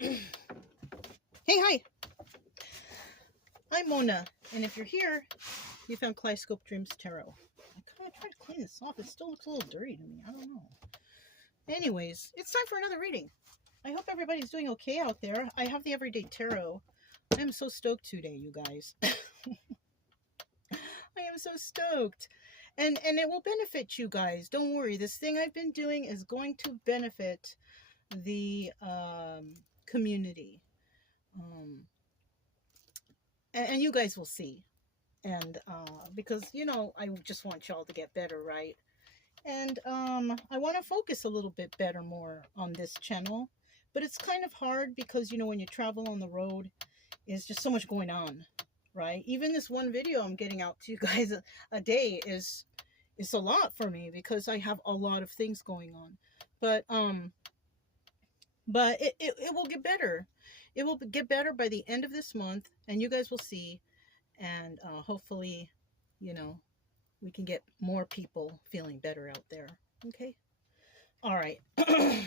Hey, hi. I'm Mona, and if you're here, you found Kaleidoscope Dreams Tarot. I kind of tried to clean this off. It still looks a little dirty to me. I don't know. Anyways, it's time for another reading. I hope everybody's doing okay out there. I have the Everyday Tarot. I am so stoked today, you guys. I am so stoked. And it will benefit you guys. Don't worry. This thing I've been doing is going to benefit the community. And you guys will see. And because, I just want y'all to get better, right? And I want to focus a little bit better more on this channel. But it's kind of hard because, when you travel on the road, there's just so much going on, right? Even this one video I'm getting out to you guys a day is a lot for me because I have a lot of things going on. But it will get better. It will get better by the end of this month, and you guys will see. And hopefully, we can get more people feeling better out there. Okay. All right.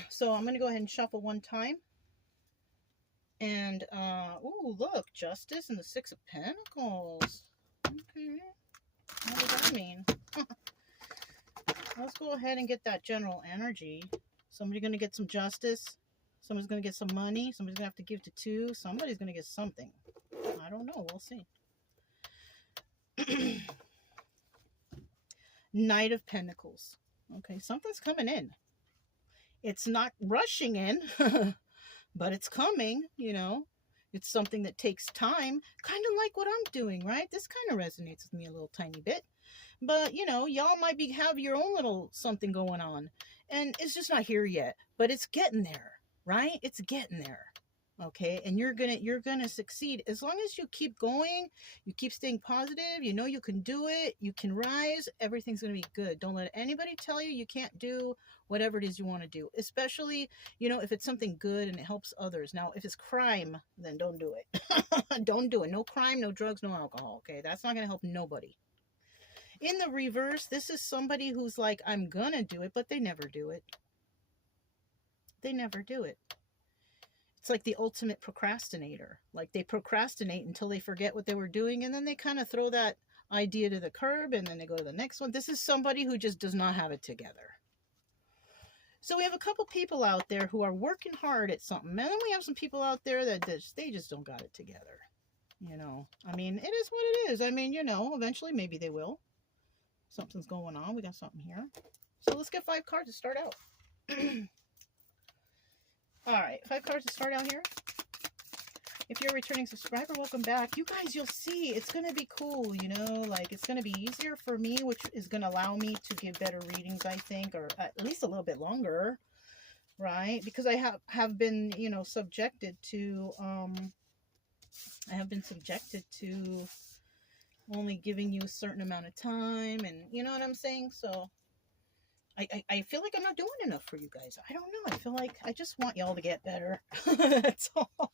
So I'm going to go ahead and shuffle one time. And, oh, look, Justice and the Six of Pentacles. Okay. What does that mean? Let's go ahead and get that general energy. Somebody's going to get some justice. Somebody's going to get some money. Somebody's going to have to give to two. Somebody's going to get something. I don't know. We'll see. Knight of Pentacles. Okay, something's coming in. It's not rushing in, but it's coming, It's something that takes time, kind of like what I'm doing, right? This kind of resonates with me a little tiny bit. But, y'all might have your own little something going on. And it's just not here yet, but it's getting there, right? It's getting there. Okay, and you're gonna succeed as long as you keep going, you keep staying positive, you can do it, you can rise, everything's gonna be good. Don't let anybody tell you can't do whatever it is you want to do, especially if it's something good and it helps others. Now if it's crime, then don't do it. Don't do it. No crime, no drugs, no alcohol. Okay, that's not gonna help nobody. In the reverse, this is somebody who's like, I'm gonna do it, but they never do it. They never do it. It's like the ultimate procrastinator. Like they procrastinate until they forget what they were doing, and then they kind of throw that idea to the curb, and then they go to the next one. This is somebody who just does not have it together. So we have a couple people out there who are working hard at something, and then we have some people out there that they just don't got it together. I mean, it is what it is. I mean, eventually maybe they will. Something's going on. We got something here. So let's get 5 cards to start out. All right, 5 cards to start out here. If you're a returning subscriber, welcome back. You guys, you'll see, it's going to be cool, like it's going to be easier for me, which is going to allow me to give better readings, I think, or at least a little bit longer, right? Because I have been, subjected to, only giving you a certain amount of time, and you know what I'm saying? So I feel like I'm not doing enough for you guys. I don't know. I feel like I just want y'all to get better. That's all.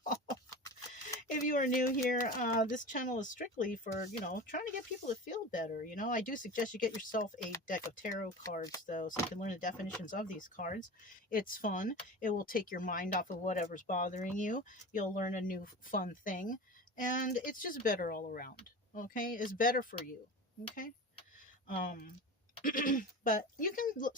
If you are new here, this channel is strictly for, trying to get people to feel better. I do suggest you get yourself a deck of tarot cards, though, so you can learn the definitions of these cards. It's fun. It will take your mind off of whatever's bothering you. You'll learn a new fun thing. And it's just better all around. Okay? It's better for you. Okay? But you can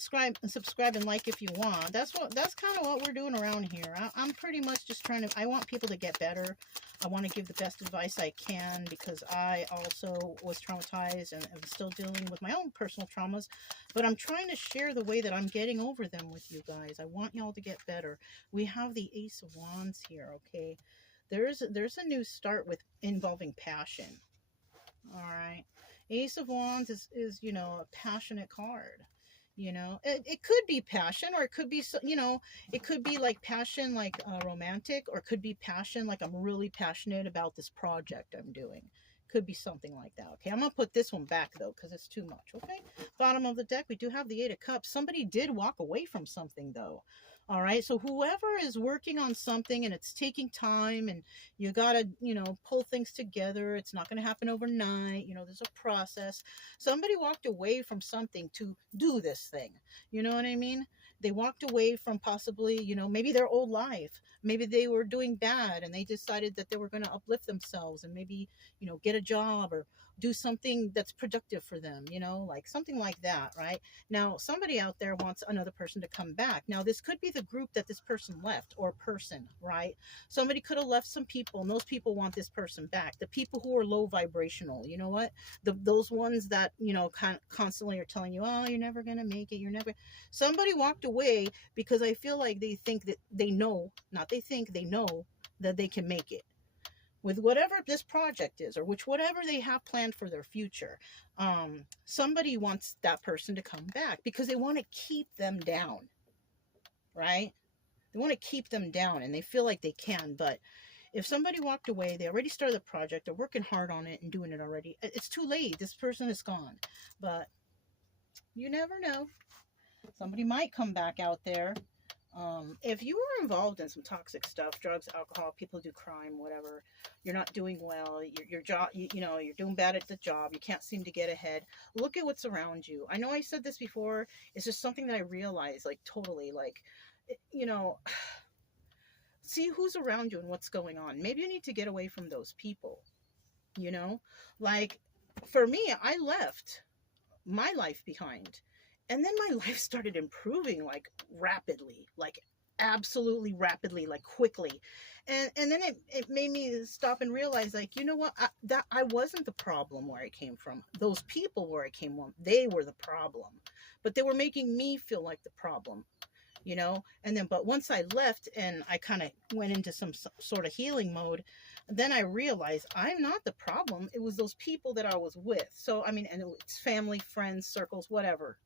subscribe and like if you want. That's kind of what we're doing around here. I'm pretty much just I want people to get better. I want to give the best advice I can because I also was traumatized and I'm still dealing with my own personal traumas, but I'm trying to share the way that I'm getting over them with you guys. I want y'all to get better. We have the Ace of Wands here, okay? There's a new start involving passion. All right. Ace of Wands is a passionate card. It could be passion, or it could be, it could be like passion, like romantic, or it could be passion, like I'm really passionate about this project I'm doing. Could be something like that. Okay, I'm going to put this one back, though, because it's too much. Okay, bottom of the deck, we do have the 8 of Cups. Somebody did walk away from something, though. All right, so whoever is working on something and it's taking time and you got to, pull things together. It's not going to happen overnight. There's a process. Somebody walked away from something to do this thing. You know what I mean? They walked away from possibly, you know, maybe their old life. Maybe they were doing bad and they decided that they were going to uplift themselves and maybe, you know, get a job or do something that's productive for them, you know, like something like that, right? Now, somebody out there wants another person to come back. Now, this could be the group that this person left or person, right? Somebody could have left some people, and those people want this person back. The people who are low vibrational, you know what? Those ones that, you know, constantly are telling you, oh, you're never going to make it. You're never. Somebody walked away because I feel like they think that they know, not they think, they know that they can make it with whatever this project is or whatever they have planned for their future. Somebody wants that person to come back because they want to keep them down, right? They want to keep them down and they feel like they can. But if somebody walked away, they already started the project, they're working hard on it and doing it already, it's too late. This person is gone. But you never know. Somebody might come back out there. If you were involved in some toxic stuff, drugs, alcohol, people do crime, whatever, you're not doing well, your job, you know, you're doing bad at the job, you can't seem to get ahead, look at what's around you. I know I said this before, it's just something that I realized, like, totally, like, you know, see who's around you and what's going on. Maybe you need to get away from those people, you know? Like, for me, I left my life behind. And then my life started improving, like, rapidly, like absolutely rapidly, like quickly. And then it made me stop and realize, like, you know what, I wasn't the problem where I came from. Those people where I came from, they were the problem. But they were making me feel like the problem, you know? And then, but once I left and I kind of went into some sort of healing mode, then I realized I'm not the problem. It was those people that I was with. So, I mean, and it's family, friends, circles, whatever.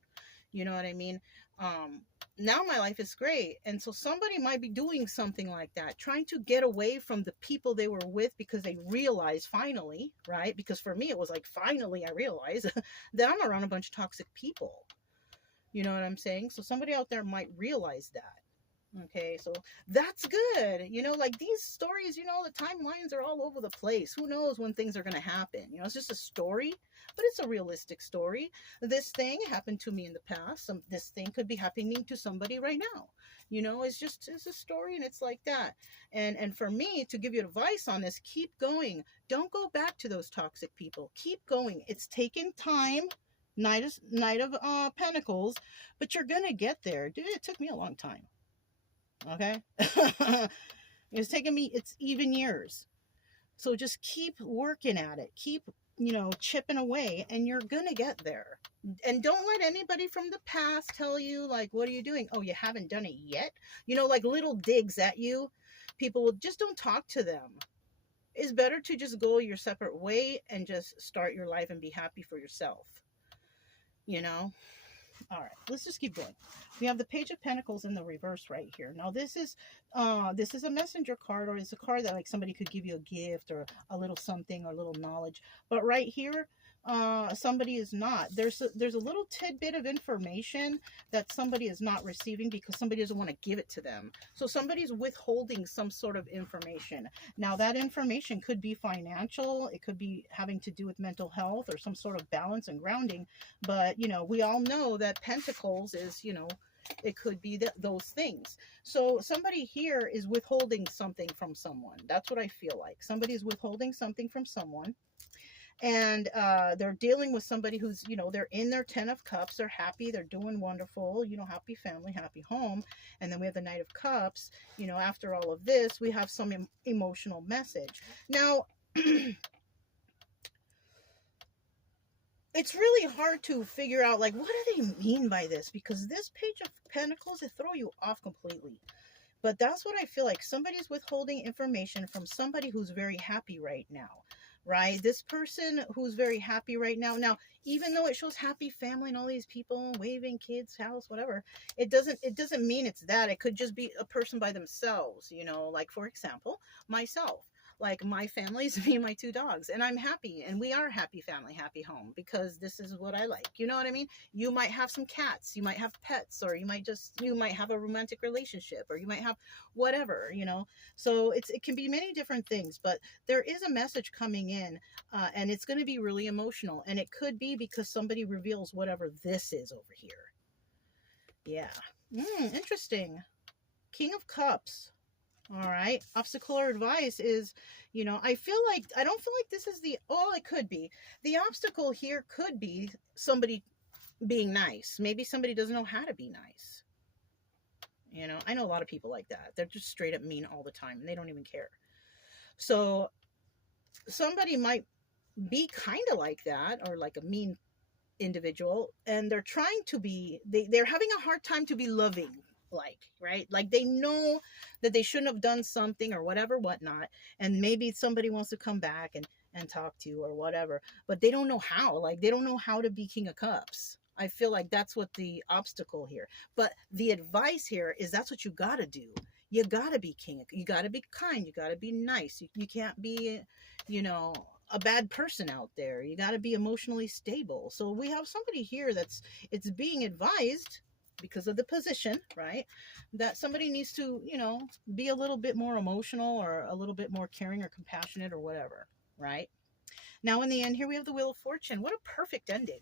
You know what I mean? Now my life is great. And so somebody might be doing something like that, trying to get away from the people they were with because they realized finally, right? Because for me, it was like, finally, I realized that I'm around a bunch of toxic people. You know what I'm saying? So somebody out there might realize that. Okay, so that's good. You know, like these stories, you know, the timelines are all over the place. Who knows when things are going to happen? You know, it's just a story, but it's a realistic story. This thing happened to me in the past. This thing could be happening to somebody right now. You know, it's a story, and it's like that. And for me, to give you advice on this, keep going. Don't go back to those toxic people. Keep going. It's taken time. Knight of Pentacles, but you're gonna get there. Dude, it took me a long time. Okay. It's even years. So just keep working at it. Keep, you know, chipping away, and you're gonna get there. And don't let anybody from the past tell you, like, what are you doing? Oh, you haven't done it yet? You know, like little digs at you. People will just, don't talk to them. It's better to just go your separate way and just start your life and be happy for yourself. You know? All right, let's just keep going. We have the Page of Pentacles in the reverse right here. Now this is a messenger card, or it's a card that, like, somebody could give you a gift or a little something or a little knowledge. But right here, somebody is not. There's a little tidbit of information that somebody is not receiving because somebody doesn't want to give it to them. So somebody's withholding some sort of information. Now that information could be financial, it could be having to do with mental health or some sort of balance and grounding. But, you know, we all know that Pentacles is, you know, it could be those things. So somebody here is withholding something from someone. That's what I feel like. Somebody's withholding something from someone. And they're dealing with somebody who's, you know, they're in their 10 of Cups. They're happy. They're doing wonderful. You know, happy family, happy home. And then we have the Knight of Cups. You know, after all of this, we have some emotional message. Now, it's really hard to figure out, like, what do they mean by this? Because this Page of Pentacles, it throw you off completely. But that's what I feel like. Somebody's withholding information from somebody who's very happy right now. Right? This person who's very happy right now. Now, even though it shows happy family and all these people waving, kids, house, whatever, it doesn't mean it's that. It could just be a person by themselves, you know, like, for example, myself. Like, my family is me and my 2 dogs, and I'm happy, and we are happy family, happy home, because this is what I like. You know what I mean? You might have some cats, you might have pets, or you might have a romantic relationship, or you might have whatever, you know? So it can be many different things, but there is a message coming in, and it's going to be really emotional, and it could be because somebody reveals whatever this is over here. Yeah. Interesting. King of Cups. All right. Obstacle or advice is, you know, I don't feel like this is the, oh, it could be. The obstacle here could be somebody being nice. Maybe somebody doesn't know how to be nice. You know, I know a lot of people like that. They're just straight up mean all the time and they don't even care. So somebody might be kind of like that, or like a mean individual, and they're trying to be, they're having a hard time to be loving, like, right, like they know that they shouldn't have done something or whatever, whatnot, and maybe somebody wants to come back and talk to you or whatever, but they don't know how, like they don't know how to be King of Cups. I feel like that's what the obstacle here, but the advice here is that's what you gotta do. You gotta be king, you gotta be kind, you gotta be nice, you can't be, you know, a bad person out there. You got to be emotionally stable. So we have somebody here it's being advised, because of the position, right, that somebody needs to, you know, be a little bit more emotional or a little bit more caring or compassionate or whatever, right? Now in the end here we have the Wheel of Fortune. What a perfect ending.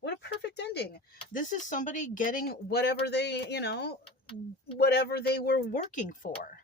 What a perfect ending. This is somebody getting whatever they, you know, whatever they were working for,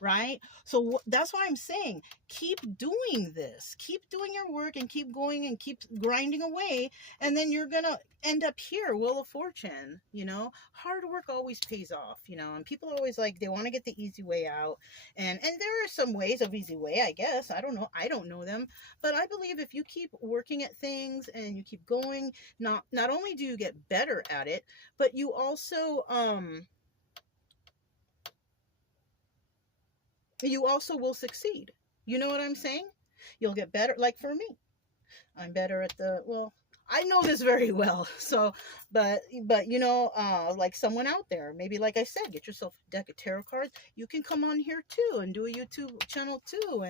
right? So that's why I'm saying keep doing this, keep doing your work, and keep going and keep grinding away, and then you're gonna end up here, Wheel of Fortune. You know, hard work always pays off, you know, and people always like, they want to get the easy way out, and there are some ways of easy way, I guess. I don't know them, but I believe if you keep working at things and you keep going, not only do you get better at it, but you also will succeed. You know what I'm saying? You'll get better. Like for me, I'm better at I know this very well. So, but you know, like someone out there, maybe like I said, get yourself a deck of tarot cards. You can come on here too and do a YouTube channel too,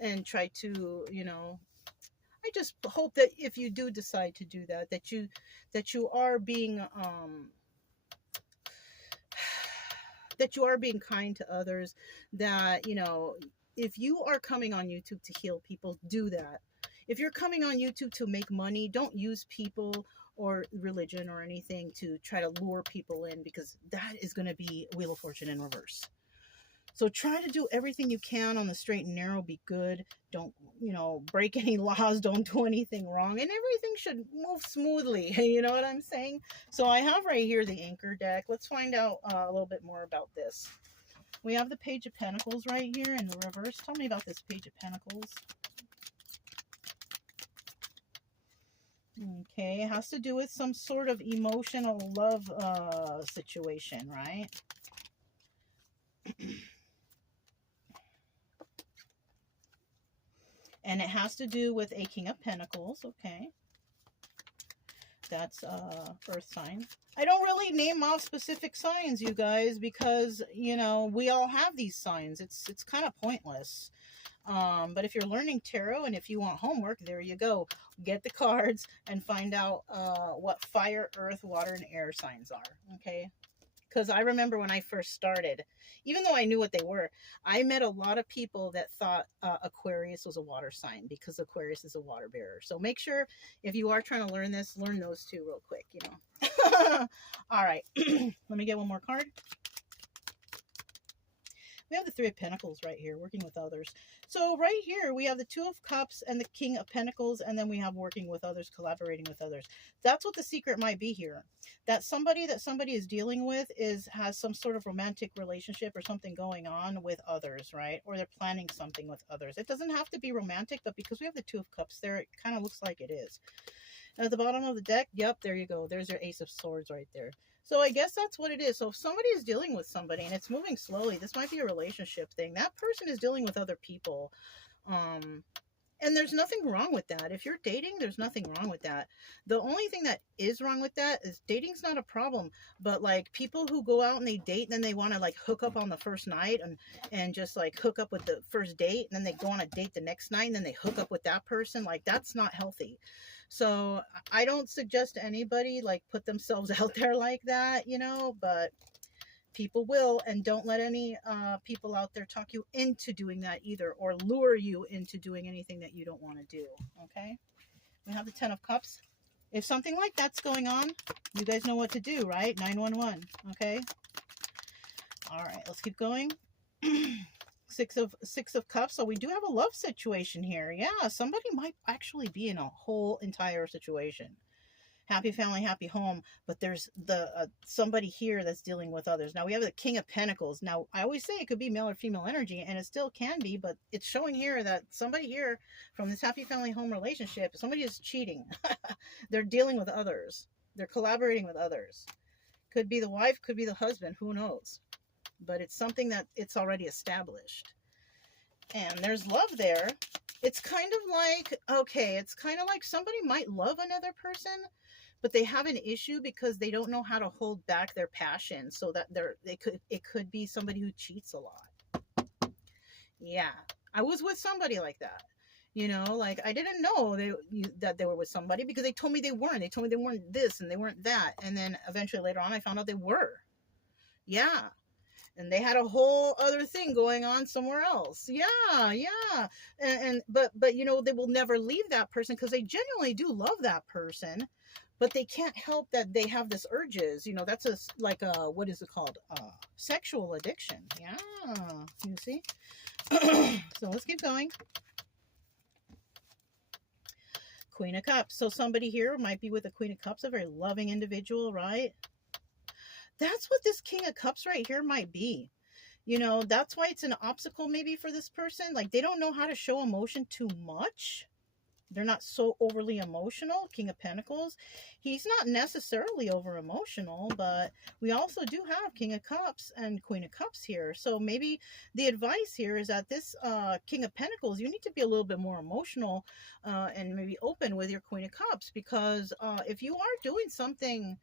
and try to, you know, I just hope that if you do decide to do that, that you are being that you are being kind to others, that, you know, if you are coming on YouTube to heal people, do that. If you're coming on YouTube to make money, don't use people or religion or anything to try to lure people in, because that is going to be Wheel of Fortune in reverse. So try to do everything you can on the straight and narrow. Be good. Don't, you know, break any laws. Don't do anything wrong. And everything should move smoothly. You know what I'm saying? So I have right here the Anchor deck. Let's find out a little bit more about this. We have the Page of Pentacles right here in the reverse. Tell me about this Page of Pentacles. Okay, it has to do with some sort of emotional love situation, right? And it has to do with a King of Pentacles. Okay, that's Earth sign. I don't really name off specific signs, you guys, because, you know, we all have these signs. It's kind of pointless. But if you're learning tarot and if you want homework, there you go. Get the cards and find out what fire, earth, water, and air signs are. Okay. Because I remember when I first started, even though I knew what they were, I met a lot of people that thought Aquarius was a water sign, because Aquarius is a water bearer. So make sure, if you are trying to learn this, learn those two real quick, you know. All right. Let me get one more card. We have the Three of Pentacles right here, working with others. So right here, we have the Two of Cups and the King of Pentacles, and then we have working with others, collaborating with others. That's what the secret might be here. That somebody is dealing with has some sort of romantic relationship or something going on with others, right? Or they're planning something with others. It doesn't have to be romantic, but because we have the Two of Cups there, it kind of looks like it is. And at the bottom of the deck, yep, there you go. There's your Ace of Swords right there. So I guess that's what it is. So if somebody is dealing with somebody and it's moving slowly, this might be a relationship thing. That person is dealing with other people. And there's nothing wrong with that. If you're dating, there's nothing wrong with that. The only thing that is wrong with that is dating's not a problem. But like people who go out and they date and then they want to like hook up on the first night and just like hook up with the first date, and then they go on a date the next night and then they hook up with that person, like that's not healthy. So I don't suggest anybody like put themselves out there like that, you know, but people will, and don't let any people out there talk you into doing that either, or lure you into doing anything that you don't want to do. Okay, we have the Ten of Cups. If something like that's going on, you guys know what to do, right? 911, okay? All right, let's keep going. Six of Cups. So we do have a love situation here. Yeah, somebody might actually be in a whole entire situation. Happy family, happy home, but there's the somebody here that's dealing with others. Now we have the King of Pentacles. Now I always say it could be male or female energy, and it still can be, but it's showing here that somebody here from this happy family home relationship, somebody is cheating. They're dealing with others. They're collaborating with others. Could be the wife, could be the husband, who knows? But it's something that it's already established. And there's love there. It's kind of like, okay, it's kind of like somebody might love another person, but they have an issue because they don't know how to hold back their passion, so that it could be somebody who cheats a lot. Yeah, I was with somebody like that. You know, like I didn't know that they were with somebody because they told me they weren't. They told me they weren't this and they weren't that, and then eventually later on I found out they were. Yeah. And they had a whole other thing going on somewhere else. Yeah, yeah. But you know, they will never leave that person because they genuinely do love that person, but they can't help that they have this urges. You know, that's like a, what is it called? Sexual addiction. Yeah, you see? So let's keep going. Queen of Cups. So somebody here might be with the Queen of Cups, a very loving individual, right? That's what this King of Cups right here might be. You know, that's why it's an obstacle maybe for this person. Like, they don't know how to show emotion too much. They're not so overly emotional. King of Pentacles. He's not necessarily over emotional, but we also do have King of Cups and Queen of Cups here. So maybe the advice here is that this King of Pentacles, you need to be a little bit more emotional and maybe open with your Queen of Cups, because if you are doing something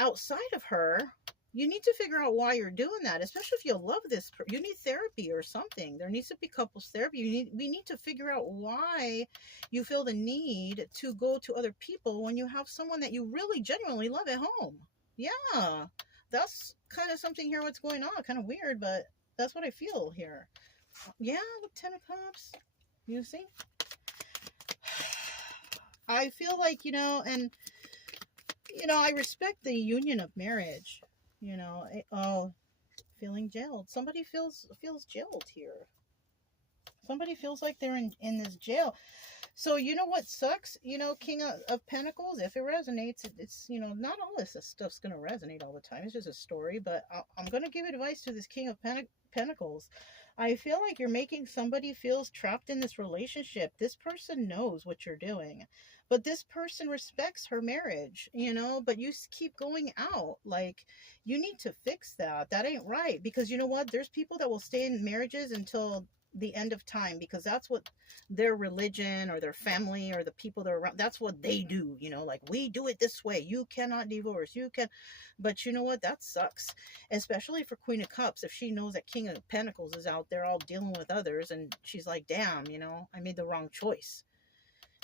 outside of her, you need to figure out why you're doing that, especially if you love this. You need therapy or something. There needs to be couples therapy. We need to figure out why you feel the need to go to other people when you have someone that you really genuinely love at home. Yeah, that's kind of something here what's going on. Kind of weird, but that's what I feel here. Yeah, the Ten of Cups. You see? I feel like, you know, and you know, I respect the union of marriage. You know, oh, feeling jailed. Somebody feels jailed here. Somebody feels like they're in this jail. So you know what sucks? You know, King of Pentacles, if it resonates, it's, you know, not all this stuff's going to resonate all the time. It's just a story. But I'm going to give advice to this King of Pentacles. I feel like you're making somebody feels trapped in this relationship. This person knows what you're doing, but this person respects her marriage, you know, but you keep going out. Like, you need to fix that. That ain't right. Because you know what? There's people that will stay in marriages until the end of time, because that's what their religion or their family or the people that are around, that's what they do, you know, like, we do it this way. You cannot divorce. You can. But you know what? That sucks, especially for Queen of Cups. If she knows that King of Pentacles is out there all dealing with others, and she's like, damn, you know, I made the wrong choice.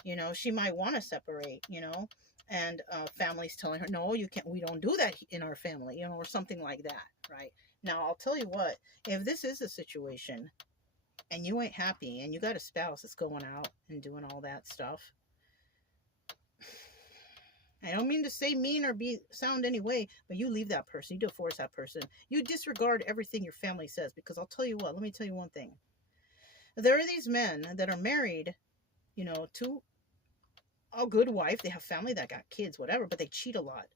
You know, she might want to separate, you know, and family's telling her, no, you can't, we don't do that in our family, you know, or something like that, right? Now, I'll tell you what, if this is a situation and you ain't happy and you got a spouse that's going out and doing all that stuff, I don't mean to say mean or sound any way, but you leave that person, you divorce that person, you disregard everything your family says, because I'll tell you what, let me tell you one thing. There are these men that are married, you know, to a good wife. They have family that got kids, whatever, but they cheat a lot.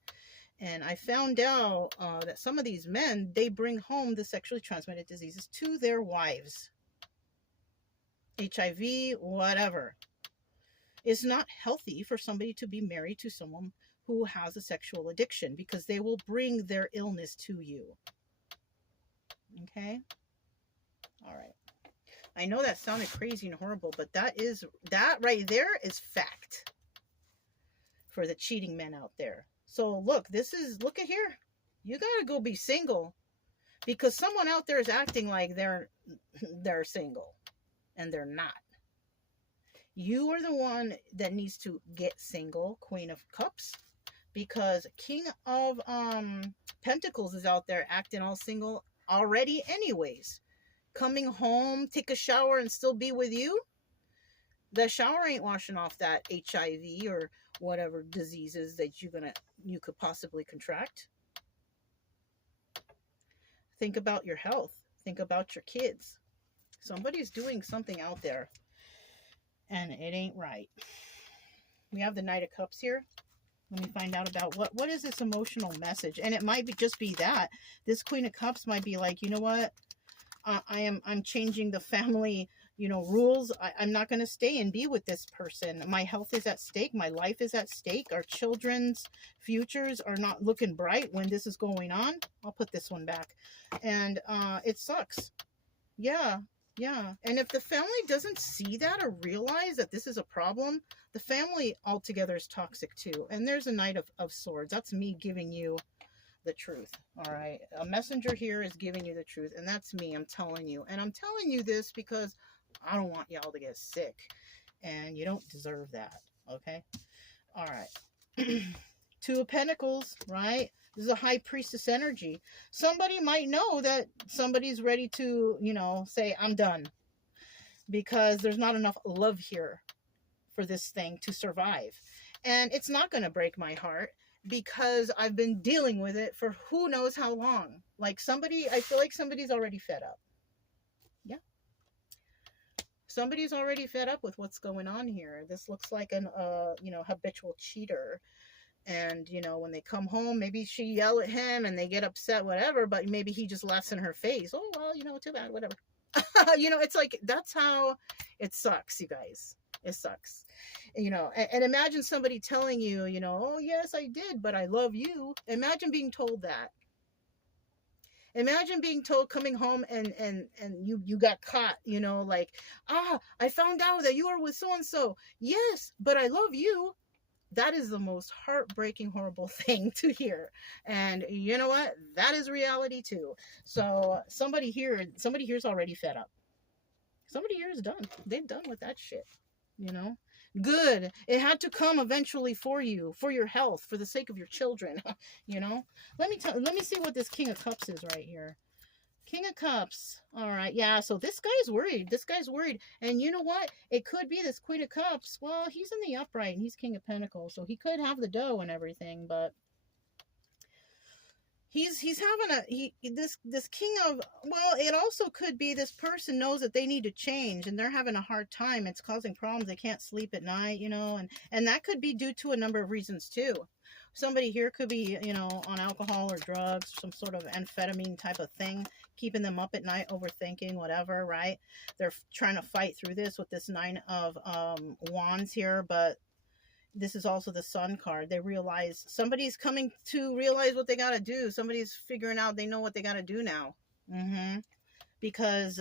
And I found out that some of these men, they bring home the sexually transmitted diseases to their wives. HIV, whatever. It's not healthy for somebody to be married to someone who has a sexual addiction, because they will bring their illness to you. Okay? All right. I know that sounded crazy and horrible, but that right there is fact for the cheating men out there. So look at here. You got to go be single, because someone out there is acting like they're single and they're not. You are the one that needs to get single, Queen of Cups, because King of Pentacles is out there acting all single already anyways. Coming home, take a shower, and still be with you. The shower ain't washing off that HIV or whatever diseases that you could possibly contract. Think about your health. Think about your kids. Somebody's doing something out there, and it ain't right. We have the Knight of Cups here. Let me find out about what is this emotional message. And it might be just be that this Queen of Cups might be like, you know what, I'm changing the family, rules. I'm not going to stay and be with this person. My health is at stake. My life is at stake. Our children's futures are not looking bright when this is going on. I'll put this one back. And it sucks. Yeah. And if the family doesn't see that or realize that this is a problem, the family altogether is toxic too. And there's a Knight of Swords. That's me giving you the truth. All right. A messenger here is giving you the truth. And that's me. I'm telling you. And I'm telling you this because I don't want y'all to get sick. And you don't deserve that. Okay. All right. Two of Pentacles, right? This is a High Priestess energy. Somebody might know that somebody's ready to, say, I'm done. Because there's not enough love here for this thing to survive. And it's not going to break my heart because I've been dealing with it for who knows how long. I feel like somebody's already fed up. Yeah. Somebody's already fed up with what's going on here. This looks like an, habitual cheater. And, when they come home, maybe she yell at him and they get upset, whatever, but maybe he just laughs in her face. Oh, well, too bad, whatever. It's like, that's how it sucks, you guys. It sucks. And imagine somebody telling you, oh, yes, I did, but I love you. Imagine being told that. Imagine being told coming home and you got caught, I found out that you were with so-and-so. Yes, but I love you. That is the most heartbreaking, horrible thing to hear. And you know what? That is reality too. So somebody here's already fed up. Somebody here is done. They're done with that shit. Good. It had to come eventually for you, for your health, for the sake of your children. Let me see what this King of Cups is right here. King of Cups. All right. Yeah. So this guy's worried. And you know what? It could be this Queen of Cups. Well, he's in the upright and he's King of Pentacles. So he could have the dough and everything, but he's having this King of, well, it also could be this person knows that they need to change and they're having a hard time. It's causing problems. They can't sleep at night, and that could be due to a number of reasons too. Somebody here could be, on alcohol or drugs, some sort of amphetamine type of thing, keeping them up at night, overthinking, whatever, right? They're trying to fight through this with this 9 of Wands here, but this is also the Sun card. They realize, somebody's coming to realize what they got to do. Somebody's figuring out they know what they got to do now. Because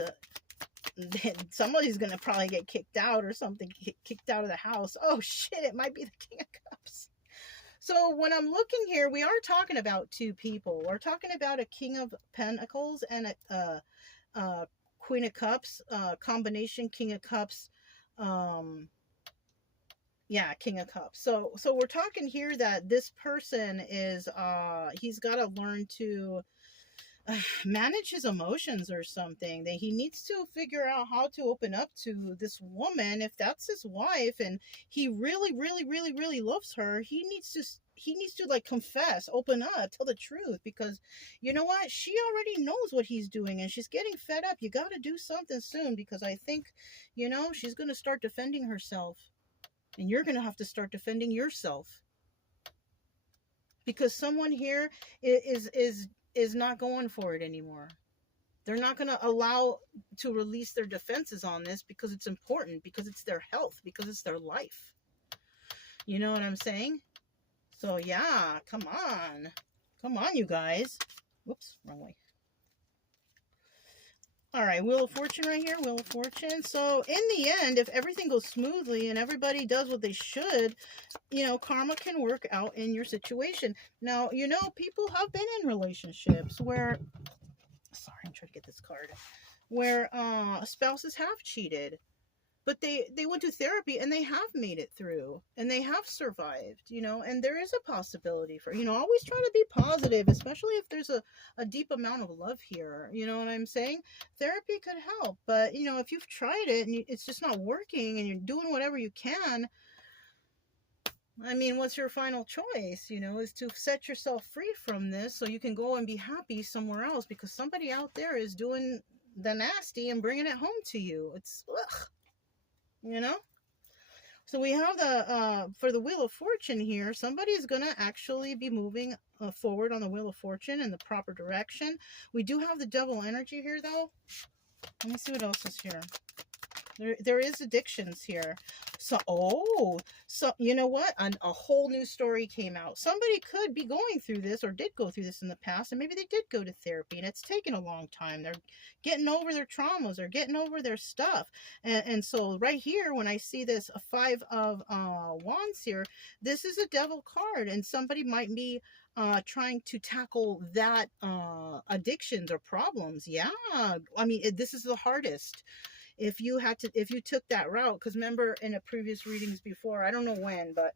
somebody's going to probably get kicked out or something, kicked out of the house. Oh, shit, it might be the King of Cups. So when I'm looking here, we are talking about two people. We're talking about a King of Pentacles and a Queen of Cups, combination King of Cups. Yeah, King of Cups. So we're talking here that this person is, he's got to learn to manage his emotions or something. That he needs to figure out how to open up to this woman if that's his wife and he really, really, really, really loves her. He needs to like confess, open up, tell the truth, because you know what, she already knows what he's doing and she's getting fed up. You got to do something soon, because I think she's going to start defending herself and you're going to have to start defending yourself, because someone here is not going for it anymore. They're not going to allow to release their defenses on this because it's important, because it's their health, because it's their life. You know what I'm saying? So yeah, come on, you guys. Whoops, wrong way. All right, Wheel of Fortune right here, Wheel of Fortune. So in the end, if everything goes smoothly and everybody does what they should, karma can work out in your situation. Now, people have been in relationships where, sorry, I'm trying to get this card, where spouses have cheated. but they went to therapy and they have made it through and they have survived, you know, and there is a possibility for, you know, always try to be positive, especially if there's a deep amount of love here, you know what I'm saying? Therapy could help, but you know, if you've tried it and it's just not working and you're doing whatever you can, I mean, what's your final choice, you know, is to set yourself free from this so you can go and be happy somewhere else, because somebody out there is doing the nasty and bringing it home to you. It's, ugh, you know? So we have the, for the Wheel of Fortune here, somebody's going to actually be moving forward on the Wheel of Fortune in the proper direction. We do have the Devil energy here, though. Let me see what else is here. There is addictions here. So, so you know what? A whole new story came out. Somebody could be going through this or did go through this in the past, and maybe they did go to therapy, and it's taken a long time. They're getting over their traumas. They're getting over their stuff. And so right here, when I see this Five of Wands here, this is a Devil card, and somebody might be trying to tackle that addictions or problems. Yeah, I mean, this is the hardest. If you took that route, because remember in a previous readings before, I don't know when, but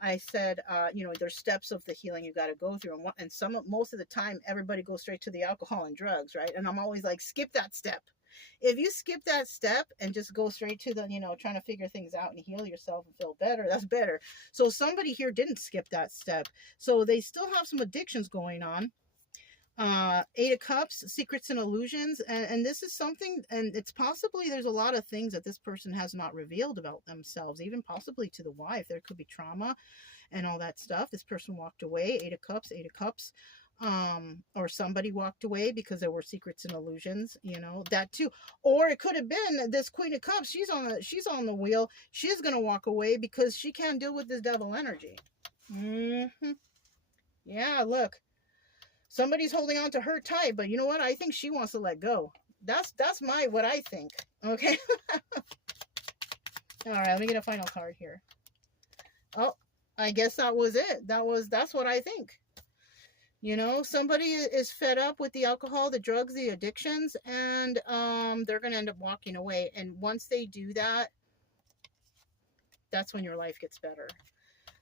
I said, you know, there's steps of the healing you got to go through, and most of the time, everybody goes straight to the alcohol and drugs, right? And I'm always like, skip that step. If you skip that step and just go straight to the, you know, trying to figure things out and heal yourself and feel better, that's better. So somebody here didn't skip that step, so they still have some addictions going on. Eight of Cups, secrets and illusions, and this is something, and it's possibly there's a lot of things that this person has not revealed about themselves, even possibly to the wife. There could be trauma and all that stuff. This person walked away. Eight of Cups, or somebody walked away because there were secrets and illusions, you know, that too. Or it could have been this Queen of Cups, she's on the wheel. She's gonna walk away because she can't deal with this Devil energy. Yeah, look. Somebody's holding on to her tight, but you know what? I think she wants to let go. That's what I think. Okay. All right, let me get a final card here. Oh, I guess that was it. That's what I think. You know, somebody is fed up with the alcohol, the drugs, the addictions, and they're going to end up walking away. And once they do that, that's when your life gets better.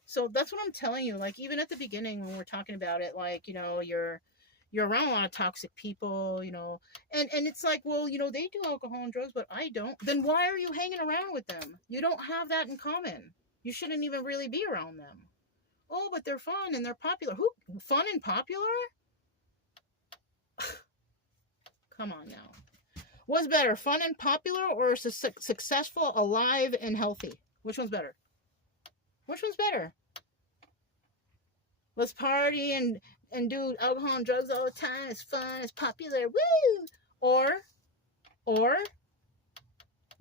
So that's what I'm telling you. Like, even at the beginning when we're talking about it, like, you know, you're around a lot of toxic people, you know, and it's like, well, you know, they do alcohol and drugs, but I don't. Then why are you hanging around with them? You don't have that in common. You shouldn't even really be around them. Oh, but they're fun and they're popular. Who? Fun and popular? Come on now. What's better, fun and popular, or successful, alive, and healthy? Which one's better? Which one's better? Let's party and do alcohol and drugs all the time. It's fun. It's popular. Woo! Or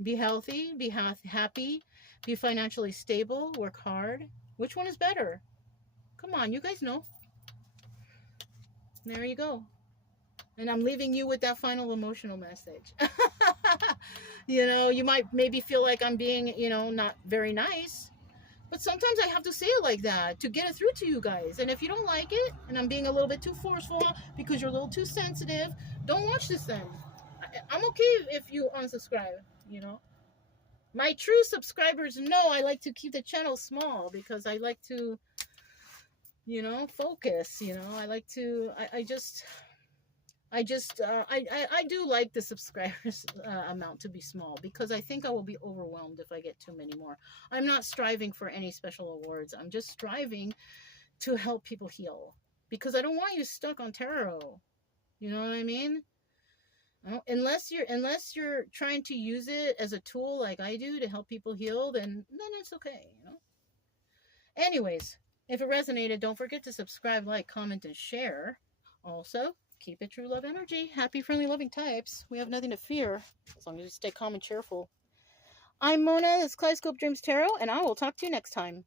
be healthy, be happy, be financially stable, work hard. Which one is better? Come on, you guys know. There you go. And I'm leaving you with that final emotional message. You know, you might maybe feel like I'm being, you know, not very nice. But sometimes I have to say it like that to get it through to you guys. And if you don't like it, and I'm being a little bit too forceful because you're a little too sensitive, don't watch this then. I'm okay if you unsubscribe, you know. My true subscribers know I like to keep the channel small because I like to, you know, focus, you know. I like to, I do like the subscribers amount to be small because I think I will be overwhelmed if I get too many more. I'm not striving for any special awards. I'm just striving to help people heal because I don't want you stuck on tarot. You know what I mean? Unless you're trying to use it as a tool like I do to help people heal, then it's okay, you know. Anyways, if it resonated, don't forget to subscribe, like, comment, and share. Also, keep it true love energy. Happy, friendly, loving types. We have nothing to fear as long as you stay calm and cheerful. I'm Mona. This is Kaleidoscope Dreams Tarot, and I will talk to you next time.